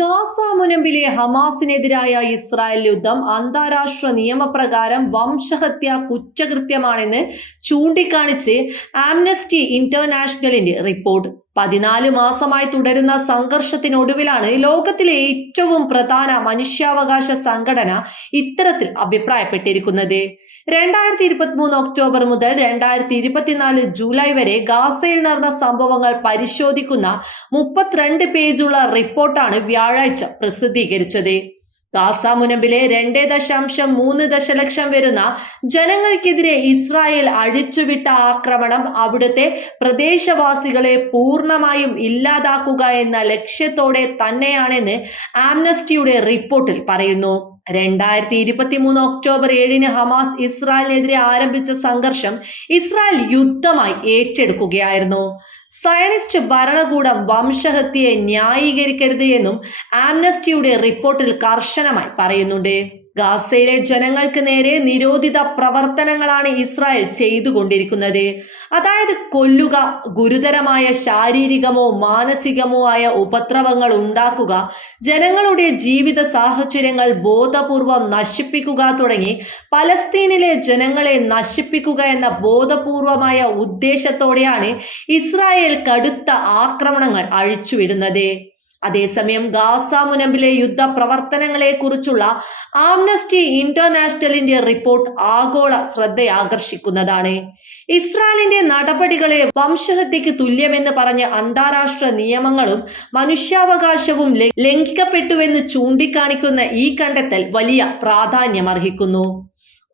Gaza മുനമ്പിലെ ഹമാസിനെതിരായ Israel യുദ്ധം അന്താരാഷ്ട്ര നിയമപ്രകാരം വംശഹത്യ കുറ്റകൃത്യമാണെന്ന് ചൂണ്ടിക്കാണിച്ച് ആംനസ്റ്റി ഇന്റർനാഷണലിന്റെ റിപ്പോർട്ട്. പതിനാല് മാസമായി തുടരുന്ന സംഘർഷത്തിനൊടുവിലാണ് ലോകത്തിലെ ഏറ്റവും പ്രധാന മനുഷ്യാവകാശ സംഘടന ഇത്തരത്തിൽ അഭിപ്രായപ്പെട്ടിരിക്കുന്നത്. രണ്ടായിരത്തി ഇരുപത്തിമൂന്ന് ഒക്ടോബർ മുതൽ രണ്ടായിരത്തി ഇരുപത്തിനാല് ജൂലൈ വരെ ഗാസയിൽ നടന്ന സംഭവങ്ങൾ പരിശോധിക്കുന്ന മുപ്പത്തിരണ്ട് പേജുള്ള റിപ്പോർട്ടാണ് വ്യാഴാഴ്ച പ്രസിദ്ധീകരിച്ചത്. ഗാസ മുനമ്പിലെ രണ്ടേ ദശാംശം മൂന്ന് ദശലക്ഷം വരുന്ന ജനങ്ങൾക്കെതിരെ ഇസ്രായേൽ അഴിച്ചുവിട്ട ആക്രമണം അവിടുത്തെ പ്രദേശവാസികളെ പൂർണമായും ഇല്ലാതാക്കുക എന്ന ലക്ഷ്യത്തോടെ തന്നെയാണെന്ന് ആംനസ്റ്റിയുടെ റിപ്പോർട്ടിൽ പറയുന്നു. രണ്ടായിരത്തി ഇരുപത്തി മൂന്ന് ഒക്ടോബർ ഏഴിന് ഹമാസ് ഇസ്രായേലിനെതിരെ ആരംഭിച്ച സംഘർഷം ഇസ്രായേൽ യുദ്ധമായി ഏറ്റെടുക്കുകയായിരുന്നു. സയനിസ്റ്റ് ഭരണകൂടം വംശഹത്യയെ ന്യായീകരിക്കരുത് എന്നും ആംനസ്റ്റിയുടെ റിപ്പോർട്ടിൽ കർശനമായി പറയുന്നുണ്ട്. ഗാസയിലെ ജനങ്ങൾക്ക് നേരെ നിരോധിത പ്രവർത്തനങ്ങളാണ് ഇസ്രായേൽ ചെയ്തുകൊണ്ടിരിക്കുന്നത്. അതായത് കൊല്ലുക ഗുരുതരമായ ശാരീരികമോ മാനസികമോ ആയ ഉപദ്രവങ്ങൾ ഉണ്ടാക്കുക ജനങ്ങളുടെ ജീവിത സാഹചര്യങ്ങൾ ബോധപൂർവം നശിപ്പിക്കുക തുടങ്ങി പലസ്തീനിലെ ജനങ്ങളെ നശിപ്പിക്കുക എന്ന ബോധപൂർവമായ ഉദ്ദേശത്തോടെയാണ് ഇസ്രായേൽ കടുത്ത ആക്രമണങ്ങൾ അഴിച്ചുവിടുന്നത്. അതേസമയം ഗാസ മുനമ്പിലെ യുദ്ധ പ്രവർത്തനങ്ങളെ കുറിച്ചുള്ള ആംനസ്റ്റി ഇന്റർനാഷണലിന്റെ റിപ്പോർട്ട് ആഗോള ശ്രദ്ധയാകർഷിക്കുന്നതാണ്. ഇസ്രായേലിന്റെ നടപടികളെ വംശഹത്യക്ക് തുല്യമെന്ന് പറഞ്ഞ അന്താരാഷ്ട്ര നിയമങ്ങളും മനുഷ്യാവകാശവും ലംഘിക്കപ്പെട്ടുവെന്ന് ചൂണ്ടിക്കാണിക്കുന്ന ഈ കണ്ടെത്തൽ വലിയ പ്രാധാന്യമർഹിക്കുന്നു.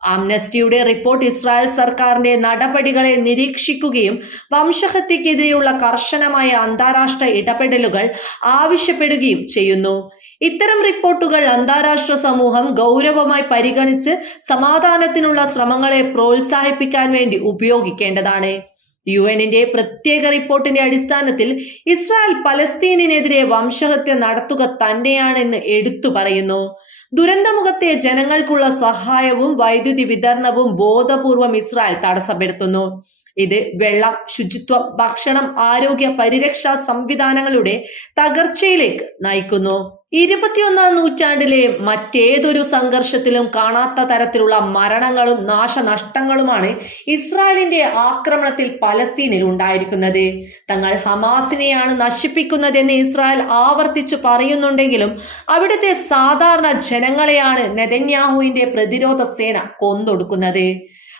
ആംനസ്റ്റിയുടെ റിപ്പോർട്ട് ഇസ്രായേൽ സർക്കാരിന്റെ നടപടികളെ നിരീക്ഷിക്കുകയും വംശഹത്യക്കെതിരെയുള്ള കർശനമായ അന്താരാഷ്ട്ര ഇടപെടലുകൾ ആവശ്യപ്പെടുകയും ചെയ്യുന്നു. ഇത്തരം റിപ്പോർട്ടുകൾ അന്താരാഷ്ട്ര സമൂഹം ഗൗരവമായി പരിഗണിച്ച് സമാധാനത്തിനുള്ള ശ്രമങ്ങളെ പ്രോത്സാഹിപ്പിക്കാൻ വേണ്ടി ഉപയോഗിക്കേണ്ടതാണ്. യു എന്നിന്റെ പ്രത്യേക റിപ്പോർട്ടിന്റെ അടിസ്ഥാനത്തിൽ ഇസ്രായേൽ പലസ്തീനിനെതിരെ വംശഹത്യ നടത്തുക തന്നെയാണെന്ന് എടുത്തു പറയുന്നു. ദുരന്തമുഖത്തെ ജനങ്ങൾക്കുള്ള സഹായവും വൈദ്യുതി വിതരണവും ബോധപൂർവം ഇസ്രായേൽ തടസ്സപ്പെടുത്തുന്നു. ഇത് വെള്ളം ശുചിത്വം ഭക്ഷണം ആരോഗ്യ പരിരക്ഷാ സംവിധാനങ്ങളുടെ തകർച്ചയിലേക്ക് നയിക്കുന്നു. ഇരുപത്തിയൊന്നാം നൂറ്റാണ്ടിലെ മറ്റേതൊരു സംഘർഷത്തിലും കാണാത്ത തരത്തിലുള്ള മരണങ്ങളും നാശനഷ്ടങ്ങളുമാണ് ഇസ്രായേലിന്റെ ആക്രമണത്തിൽ പലസ്തീനിൽ ഉണ്ടായിരിക്കുന്നത്. തങ്ങൾ ഹമാസിനെയാണ് നശിപ്പിക്കുന്നതെന്ന് ഇസ്രായേൽ ആവർത്തിച്ചു പറയുന്നുണ്ടെങ്കിലും അവിടുത്തെ സാധാരണ ജനങ്ങളെയാണ് നെതന്യാഹുവിന്റെ പ്രതിരോധ സേന കൊന്നൊടുക്കുന്നത്.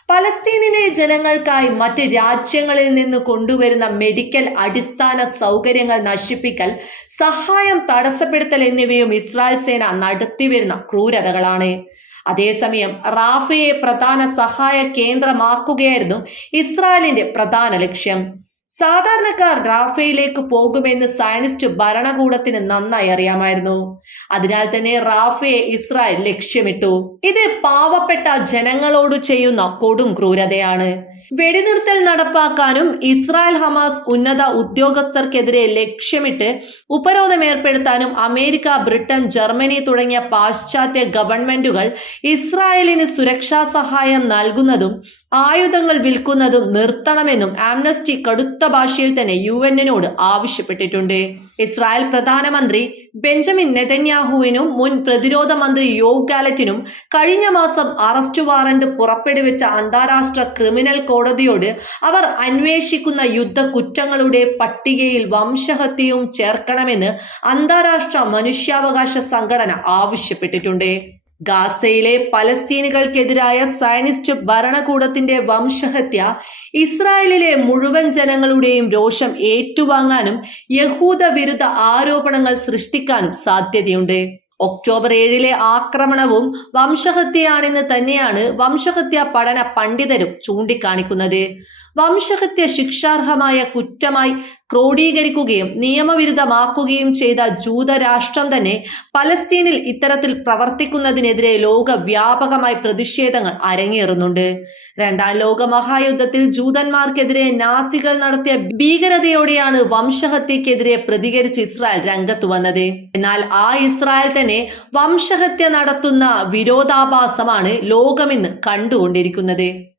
പലസ്തീനിലെ ജനങ്ങൾക്കായി മറ്റ് രാജ്യങ്ങളിൽ നിന്ന് കൊണ്ടുവരുന്ന മെഡിക്കൽ അടിസ്ഥാന സൗകര്യങ്ങൾ നശിപ്പിക്കൽ സഹായം തടസ്സപ്പെടുത്തൽ എന്നിവയും ഇസ്രായേൽ സേന നടത്തിവരുന്ന ക്രൂരതകളാണ്. അതേസമയം റാഫയെ പ്രധാന സഹായ കേന്ദ്രമാക്കുകയായിരുന്നു ഇസ്രായേലിന്റെ പ്രധാന ലക്ഷ്യം. സാധാരണക്കാർ റാഫയിലേക്ക് പോകുമെന്ന് സയനിസ്റ്റ് ഭരണകൂടത്തിന് നന്നായി അറിയാമായിരുന്നു. അതിനാൽ തന്നെ റാഫയെ ഇസ്രായേൽ ലക്ഷ്യമിട്ടു. ഇത് പാവപ്പെട്ട ജനങ്ങളോട് ചെയ്യുന്ന കൊടും ക്രൂരതയാണ്. വെടിനിർത്തൽ നടപ്പാക്കാനും ഇസ്രായേൽ ഹമാസ് ഉന്നത ഉദ്യോഗസ്ഥർക്കെതിരെ ലക്ഷ്യമിട്ട് ഉപരോധം ഏർപ്പെടുത്താനും അമേരിക്ക ബ്രിട്ടൻ ജർമ്മനി തുടങ്ങിയ പാശ്ചാത്യ ഗവൺമെന്റുകൾ ഇസ്രായേലിന് സുരക്ഷാ സഹായം നൽകുന്നതും ആയുധങ്ങൾ വിൽക്കുന്നതും നിർത്തണമെന്നും ആംനസ്റ്റി കടുത്ത ഭാഷയിൽ തന്നെ യു എന്നിനോട് ആവശ്യപ്പെട്ടിട്ടുണ്ട്. ഇസ്രായേൽ പ്രധാനമന്ത്രി ബെഞ്ചമിൻ നെതന്യാഹുവിനും മുൻ പ്രതിരോധ മന്ത്രി യോവ് ഗാലറ്റിനും കഴിഞ്ഞ മാസം അറസ്റ്റ് വാറണ്ട് പുറപ്പെടുവിച്ച അന്താരാഷ്ട്ര ക്രിമിനൽ കോടതിയോട് അവർ അന്വേഷിക്കുന്ന യുദ്ധ കുറ്റങ്ങളുടെ പട്ടികയിൽ വംശഹത്യയും ചേർക്കണമെന്ന് അന്താരാഷ്ട്ര മനുഷ്യാവകാശ സംഘടന ആവശ്യപ്പെട്ടിട്ടുണ്ട്. ഗാസയിലെ പലസ്തീനുകൾക്കെതിരായ സയനിസ്റ്റ് ഭരണകൂടത്തിന്റെ വംശഹത്യ ഇസ്രായേലിലെ മുഴുവൻ ജനങ്ങളുടെയും രോഷം ഏറ്റുവാങ്ങാനും യഹൂദ വിരുദ്ധ ആരോപണങ്ങൾ സൃഷ്ടിക്കാനും സാധ്യതയുണ്ട്. ഒക്ടോബർ ഏഴിലെ ആക്രമണവും വംശഹത്യയാണെന്ന് തന്നെയാണ് വംശഹത്യ പഠന പണ്ഡിതരും ചൂണ്ടിക്കാണിക്കുന്നത്. വംശഹത്യ ശിക്ഷാർഹമായ കുറ്റമായി ക്രോഡീകരിക്കുകയും നിയമവിരുദ്ധമാക്കുകയും ചെയ്ത ജൂതരാഷ്ട്രം തന്നെ പലസ്തീനിൽ ഇത്തരത്തിൽ പ്രവർത്തിക്കുന്നതിനെതിരെ ലോകവ്യാപകമായി പ്രതിഷേധങ്ങൾ അരങ്ങേറുന്നുണ്ട്. രണ്ടാം ലോക മഹായുദ്ധത്തിൽ ജൂതന്മാർക്കെതിരെ നാസികൾ നടത്തിയ ഭീകരതയോടെയാണ് വംശഹത്യക്കെതിരെ പ്രതികരിച്ച് ഇസ്രായേൽ രംഗത്ത് വന്നത്. എന്നാൽ ആ ഇസ്രായേൽ തന്നെ വംശഹത്യ നടത്തുന്ന വിരോധാഭാസമാണ് ലോകമിന്ന് കണ്ടുകൊണ്ടിരിക്കുന്നത്.